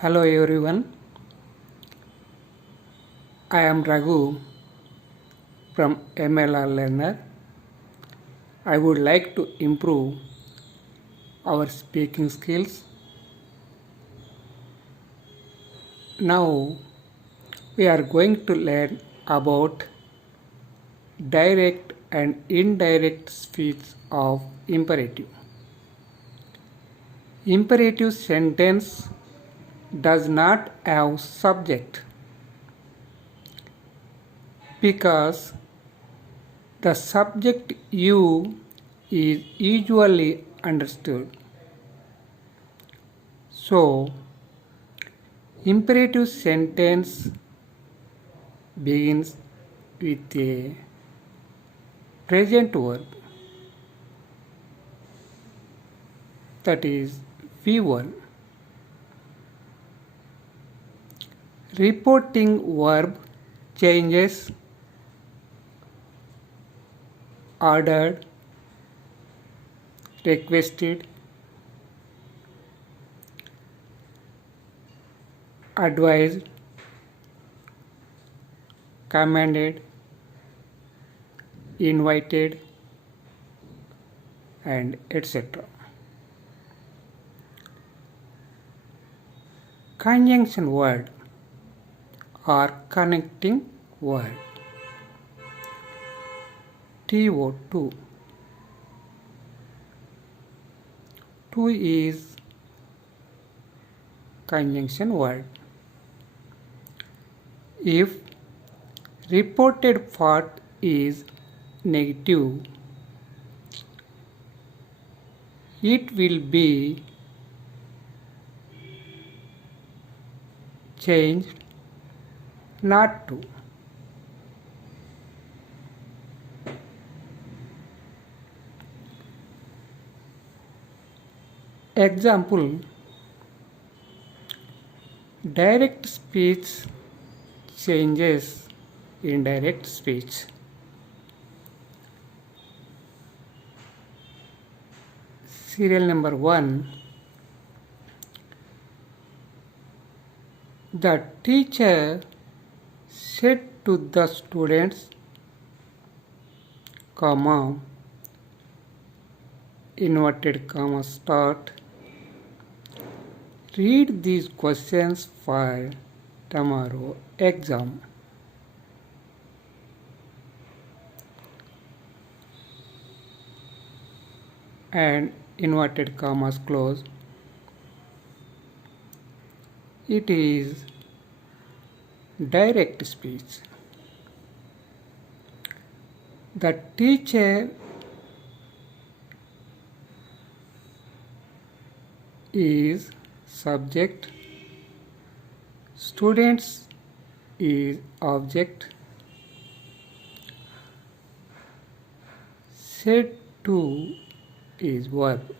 Hello everyone, I am Raghu from MLR Learner. I would like to improve our speaking skills. Now we are going to learn about direct and indirect speech of imperative. Imperative sentence does not have subject because the subject you is usually understood. So, imperative sentence begins with a present verb, that is V1. Reporting verb changes ordered, requested, advised, commanded, invited, and etc. Conjunction word or connecting word. TO2. 2 is conjunction word. If reported part is negative, it will be changed not to. Example, direct speech changes indirect speech. Serial number 1. The teacher said to the students, comma, inverted comma start, read these questions for tomorrow exam. And inverted commas close. It is direct speech. The teacher is subject, students is object, said to is verb.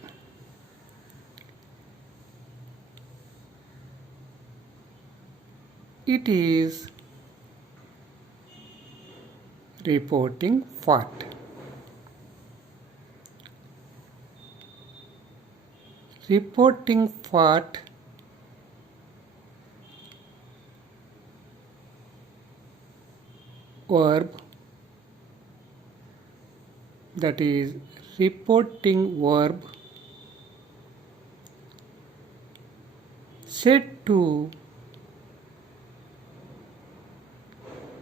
It is reporting fact. Reporting fact verb, that is reporting verb said to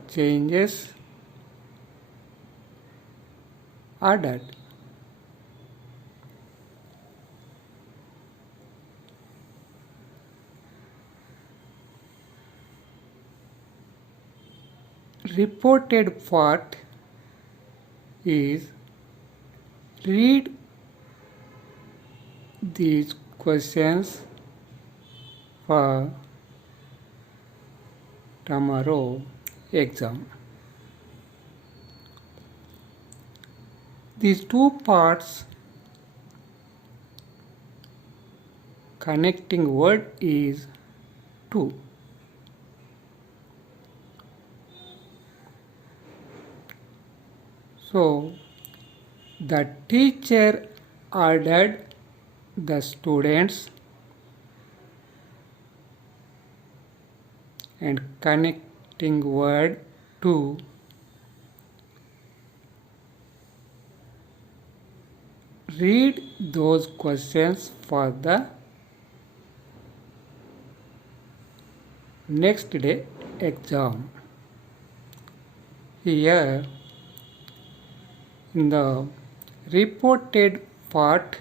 changes ordered. Reported part is read these questions for tomorrow exam. These two parts connecting word is to. So, the teacher ordered the students and connecting word to. Read those questions for the next day exam. Here in the reported part,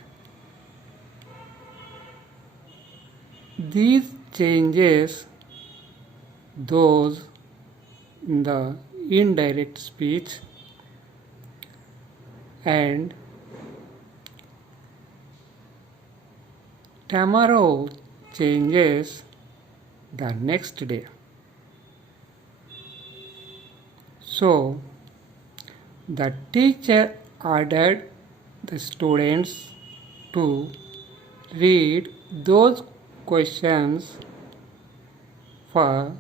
these changes, those in the indirect speech, and tomorrow changes the next day. So the teacher ordered the students to read those questions for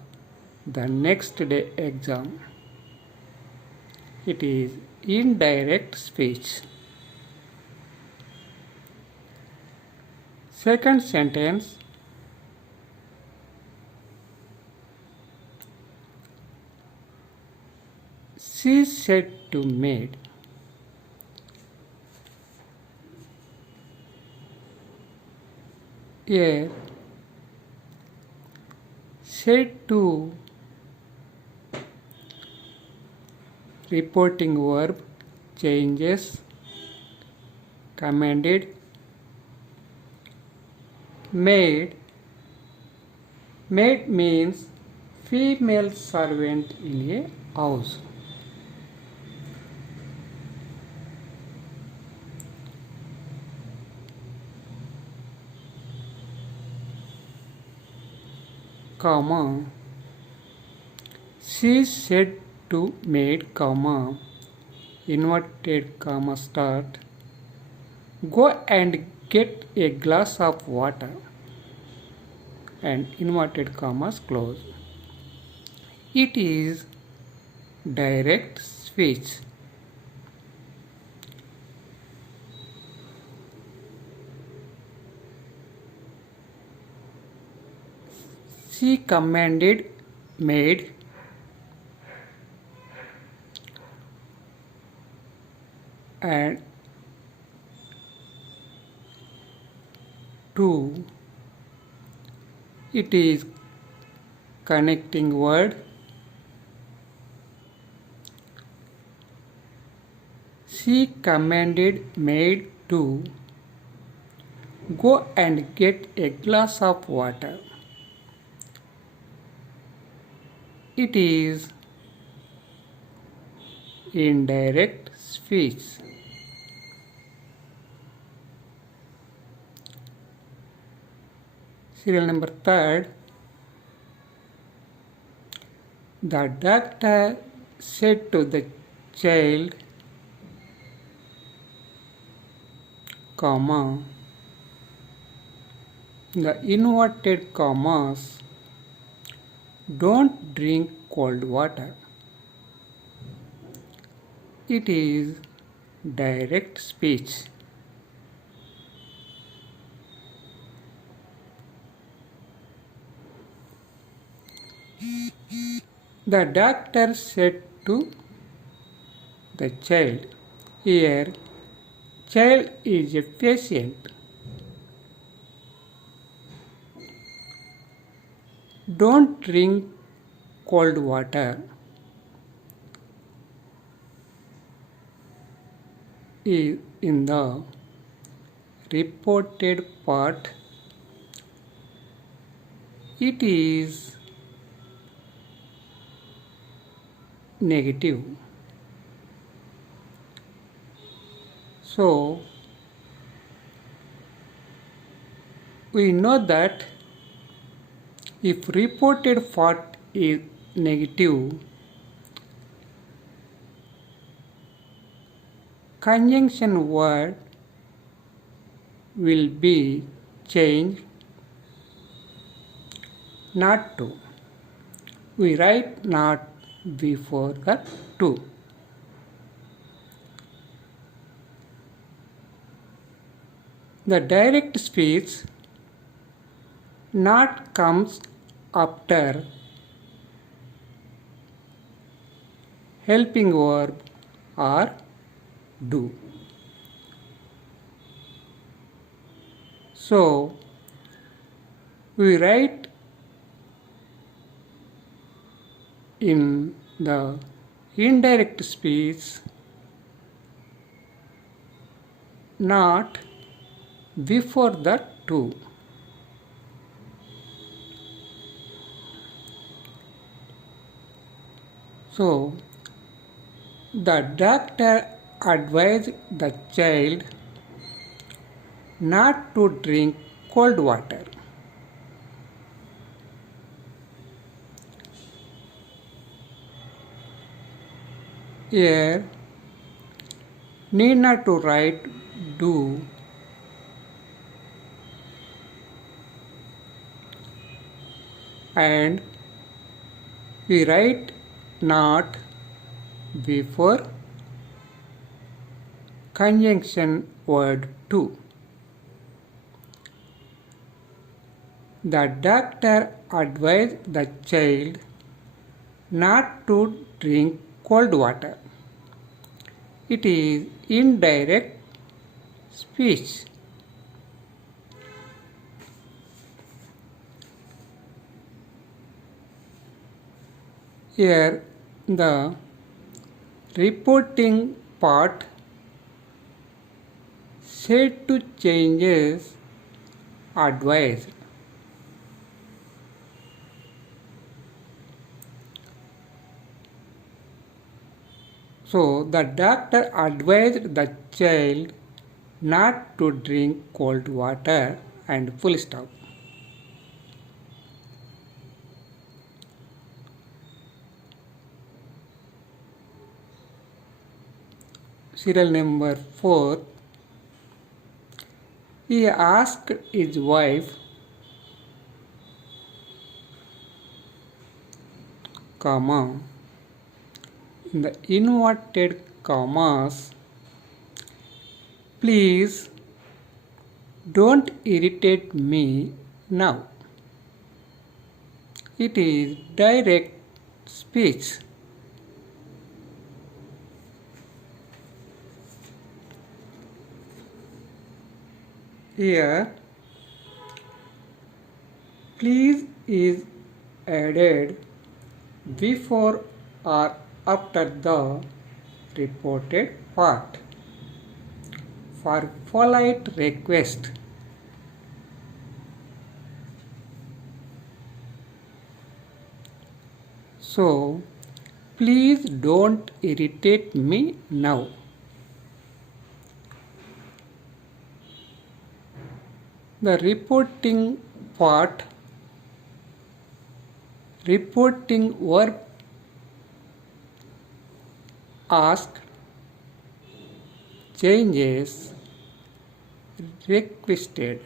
the next day exam. It is indirect speech. Second sentence, she said to maid. Here, said to reporting verb changes commanded. Maid means female servant in a house. Comma, she said to maid, comma, inverted comma start, go and get a glass of water, and inverted commas close. It is direct speech. She commanded maid and to. It is connecting word. She commanded maid to go and get a glass of water. It is indirect speech. Serial number 3. The doctor said to the child, comma, the inverted commas, don't drink cold water. It is direct speech. The doctor said to the child. Here, child is a patient. Don't drink cold water. Is in the reported part. It is negative. So, we know that if reported part is negative, conjunction word will be changed not to. We write not before the to. The direct speech not comes after helping verb or do. So we write in the indirect speech not before the to. So the doctor advised the child not to drink cold water. Here need not to write do and we write not before conjunction word to. The doctor advised the child not to drink cold water. It is indirect speech. Here the reporting part said to changes advised. So the doctor advised the child not to drink cold water and full stop. Serial number 4. He asked his wife, comma, in the inverted commas, please don't irritate me now. It is direct speech. Here, please is added before or after the reported part for polite request. So, please don't irritate me now. The reporting part, reporting verb ask, changes, requested.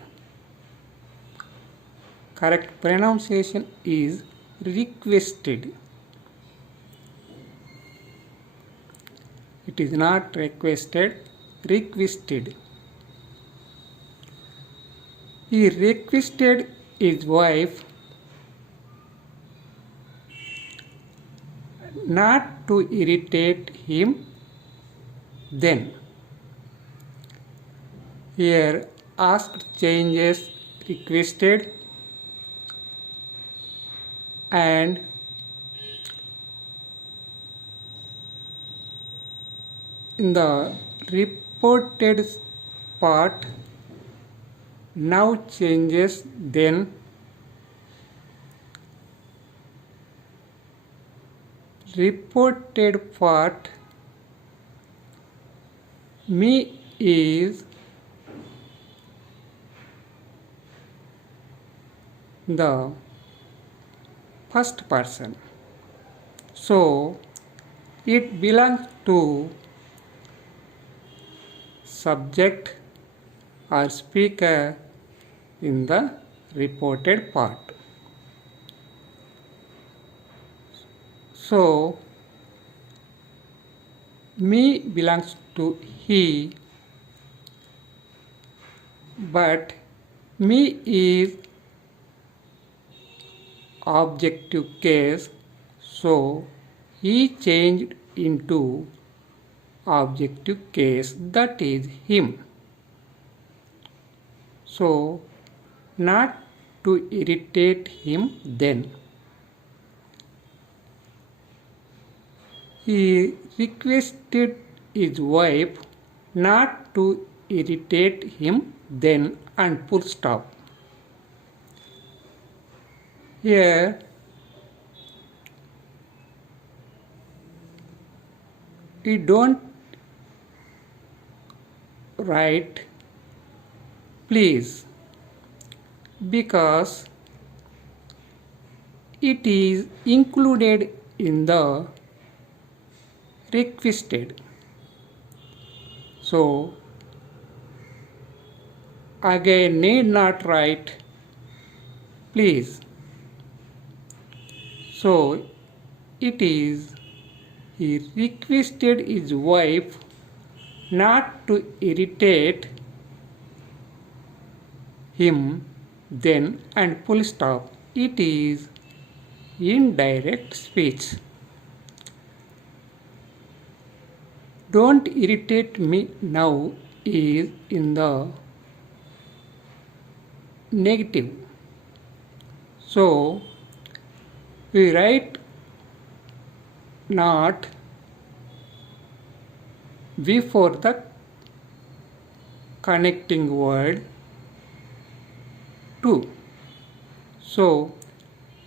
Correct pronunciation is requested. It is not requested, requested. He requested his wife not to irritate him then. Here asked changes requested and in the reported part now changes then reported part me is the first person, so it belongs to subject or speaker in the reported part. So me belongs to he, but me is objective case, so he changed into objective case, that is him. So, not to irritate him then. He requested his wife not to irritate him then, and full stop. Here we don't write please because it is included in the requested. So again need not write please. So it is he requested his wife not to irritate him then, and full stop. It is indirect speech. Don't irritate me now is in the negative. So we write not before the connecting word to. So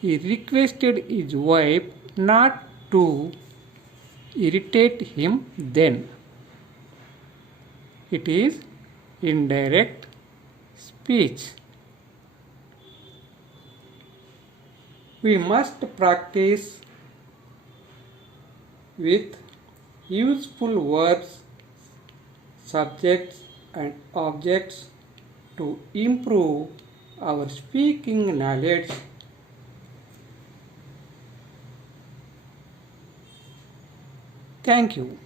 he requested his wife not to irritate him then. It is indirect speech. We must practice with useful verbs, subjects and objects to improve our speaking knowledge. Thank you.